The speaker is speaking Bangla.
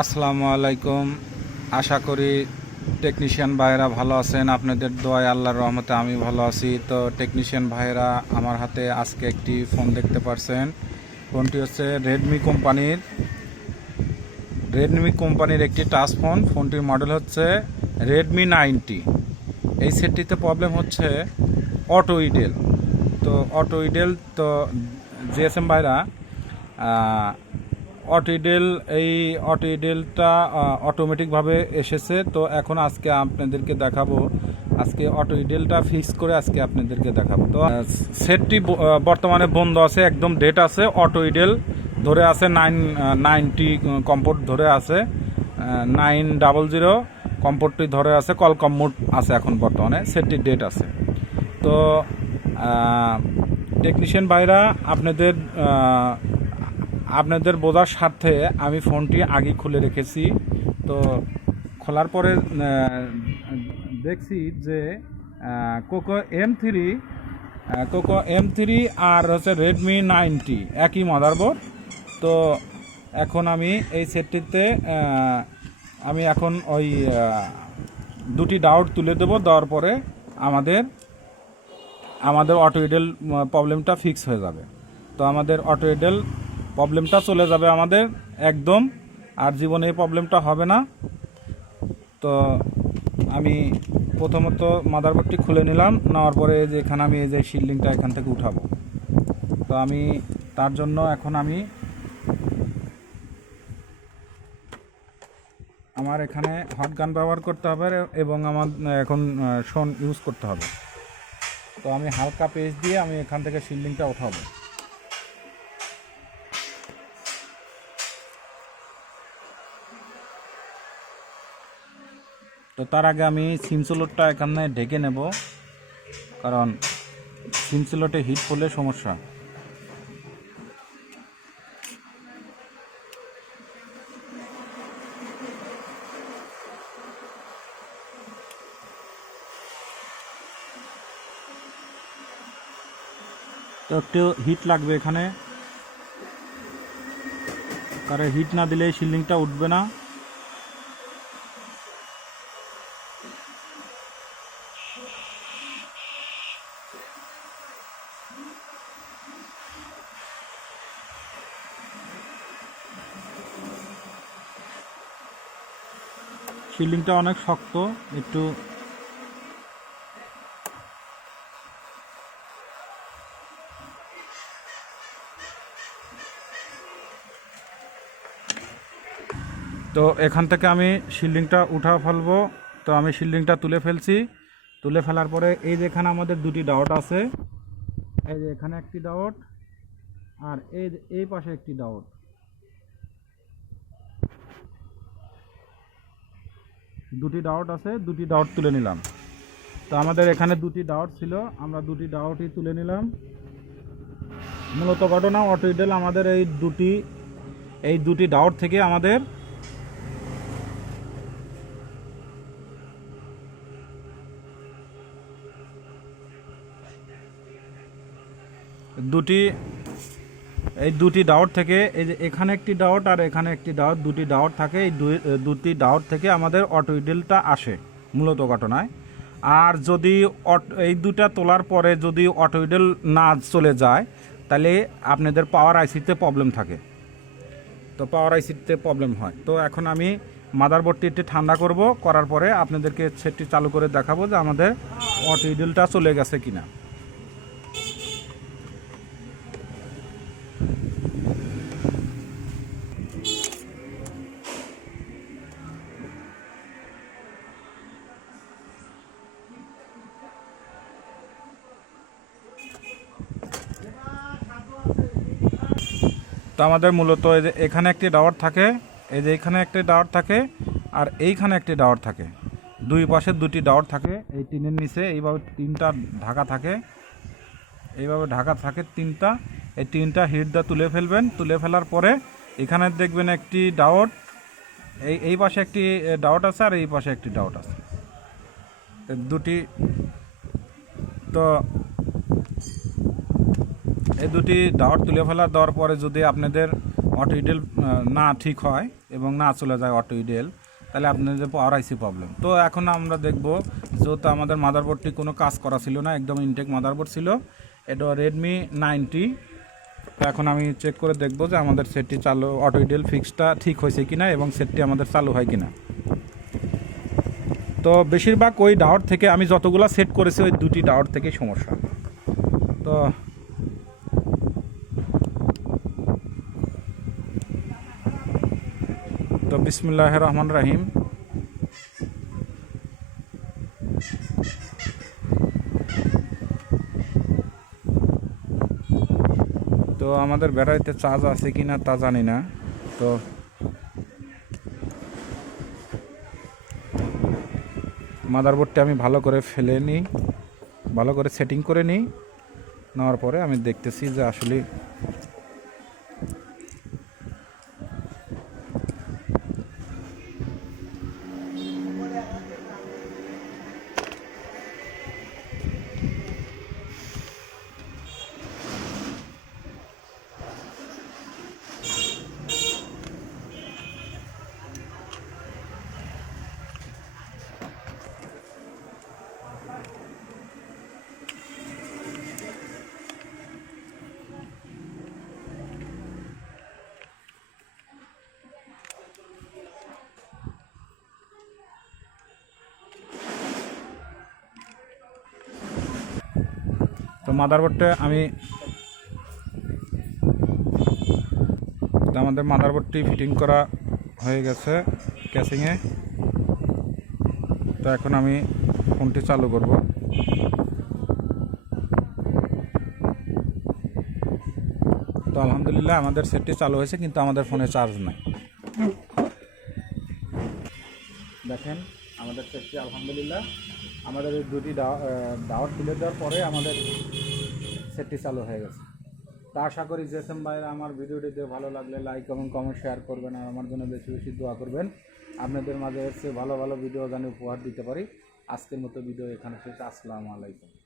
আসসালামু আলাইকুম। আশা করি টেকনিশিয়ান ভাইয়েরা ভালো আছেন। আপনাদের দোয়ায় আল্লাহর রহমতে আমি ভালো আছি। তো টেকনিশিয়ান ভাইয়েরা, আমার হাতে আজকে একটি ফোন দেখতে পারছেন। ফোনটি হচ্ছে রেডমি কোম্পানির একটি টাচ ফোন। ফোনটির মডেল হচ্ছে রেডমি 90। এই সেটটিতে প্রবলেম হচ্ছে অটো ইডেল। তো জিএসএম ভাইরা, এই অটো ইডেলটা অটোমেটিকভাবে এসেছে। তো এখন আজকে আপনাদেরকে দেখাবো, আজকে অটো ইডেলটা ফিক্স করে আজকে আপনাদেরকে দেখাবো। তো সেটটি বর্তমানে বন্ধ আছে, একদম ডেট আছে। অটো ইডেল ধরে আছে 990 কম্পোর্ট ধরে আছে, 900 কম্পোর্টটি ধরে আছে, কোয়ালকম মোড আছে এখন বর্তমানে, সেটটি ডেট আছে। তো টেকনিশিয়ান ভাইরা, আপনাদের বোঝার স্বার্থে আমি ফোনটি আগে খুলে রেখেছি। তো খোলার পরে দেখছি যে কোকো M3 আর হচ্ছে রেডমি 90 একই মাদারবোর্ড। তো এখন আমি এই সেটটিতে আমি এখন ওই দুটি ডাউট তুলে দেবো। দেওয়ার পরে আমাদের অটো ইডেল প্রবলেমটা ফিক্স হয়ে যাবে। তো আমাদের অটো ইডেল প্রবলেমটা চলে যাবে আমাদের একদম, আর জীবনে এই প্রবলেমটা হবে না। তো আমি প্রথমত মাদারবোর্ডটি খুলে নিলাম, নেওয়ার পরে যে এখানে আমি এই যে শিল্ডিংটা এখান থেকে উঠাবো। তো আমি তার জন্য এখন আমার এখানে হট গান ব্যবহার করতে হবে এবং আমার এখন শন ইউজ করতে হবে। তো আমি হালকা পেস্ট দিয়ে আমি এখান থেকে শিল্ডিংটা উঠাবো। তো তার আগে আমি সিম স্লটটা এখানে ঢেকে নেব, কারণ সিম স্লটে হিট পড়লে সমস্যা। তো একটু হিট লাগবে এখানে, কারণ হিট না দিলে শিল্ডিংটা উঠবে না। শিল্ডিংটা অনেক শক্ত, একটু তো এখান থেকে আমি শিল্ডিংটা উঠা ফেলবো। তো আমি শিল্ডিংটা তুলে ফেলছি। তুলে ফেলার পরে এই যে এখানে আমাদের দুটি ডাউট আছে, এই যে এখানে একটি ডাউট আর এই পাশে একটি ডাউট। দুটি ডাউট আছে, দুটি ডাউট তুলে নিলাম। তো আমাদের এখানে দুটি ডাউট ছিল, আমরা দুটি ডাউটই তুলে নিলাম। মূলত ঘটনা, অটো ইডেল আমাদের এই দুটি ডাউট থেকে আমাদের দুটি ডাউট থেকে, এই যে এখানে একটি ডাউট আর এখানে একটি ডাউট, দুটি ডাউট থাকে। এই দুটি ডাউট থেকে আমাদের অটো ইডেলটা আসে মূলত ঘটনায়। আর যদি এই দুটা তোলার পরে যদি অটো ইডেল না চলে যায়, তাহলে আপনাদের পাওয়ার আইসিতে প্রবলেম থাকে। তো পাওয়ার আইসিতে প্রবলেম হয়। তো এখন আমি মাদারবোর্ডটি একটু ঠান্ডা করব, করার পরে আপনাদেরকে সেটটি চালু করে দেখাবো যে আমাদের অটো ইডেলটা চলে গেছে কিনা। তো আমাদের মূলত এই যে এখানে একটি ডাওয়ার থাকে, এই যে এখানে একটি ডাওয়ার থাকে আর এইখানে একটি ডাওয়ার থাকে, দুই পাশে দুটি ডাওয়ার থাকে। এই টিনের নিচে এইভাবে তিনটা ঢাকা থাকে, এইভাবে ঢাকা থাকে তিনটা। এই তিনটা হিট দা তুলে ফেলবেন। তুলে ফেলার পরে এখানে দেখবেন একটি ডাওয়ার, এই পাশে একটি ডাওয়ার আছে আর এই পাশে একটি ডাওয়ার আছে, দুটি। তো এই দুটি ডাউট তুলে ফেলা দেওয়ার পরে যদি আপনাদের অটো ইডেল না ঠিক হয় এবং না চলে যায় অটো ইডেল, তাহলে আপনাদের পাওয়ার আইসি প্রবলেম। তো এখন আমরা দেখব, যেহেতু আমাদের মাদারবোর্ডটি কোনো কাজ করা ছিল না, একদম ইনটেক মাদারবোর্ড ছিল, এটা রেডমি 90। তো এখন আমি চেক করে দেখব যে আমাদের সেটটি চালু, অটো ইডেল ফিক্সটা ঠিক হয়েছে কিনা এবং সেটটি আমাদের চালু হয় কিনা। তো বেশিরভাগ ওই ডাওয়ার থেকে, আমি যতগুলো সেট করেছি ওই দুটি ডাওয়ার থেকেই সমস্যা। তো বিসমিল্লাহির রহমানির রহিম। তো আমাদের ব্যাটারিতে চার্জ আছে কিনা তা জানি না। তো মাদারবোর্ডটি আমি ভালো করে ফেলে নিই, ভালো করে সেটিং করে নিই, নেওয়ার পরে আমি দেখতেছি যে আসলে তো মাদারবোর্ডটা আমাদের মাদারবোর্ডটি ফিটিং করা হয়ে গেছে ক্যাসিংয়ে। তো এখন আমি ফোনটি চালু করব। তো আলহামদুলিল্লাহ আমাদের সেটটি চালু হয়েছে, কিন্তু আমাদের ফোনে চার্জ নাই। দেখেন আমাদের সেটটি আলহামদুলিল্লাহ, আমাদের এই দুটি ডাওয়ার তুলে দেওয়ার পরে আমাদের সেটটি চালু হয়ে গেছে। তা আশা করি জেসেম ভাইরা আমার ভিডিওটিতে ভালো লাগলে লাইক এবং কমেন্ট শেয়ার করবেন, আর আমার জন্য বেশি বেশি দোয়া করবেন। আপনাদের মাঝে এসে ভালো ভালো ভিডিও জানি উপহার দিতে পারি। আজকের মতো ভিডিও এখানে শেষ। আসসালামু আলাইকুম।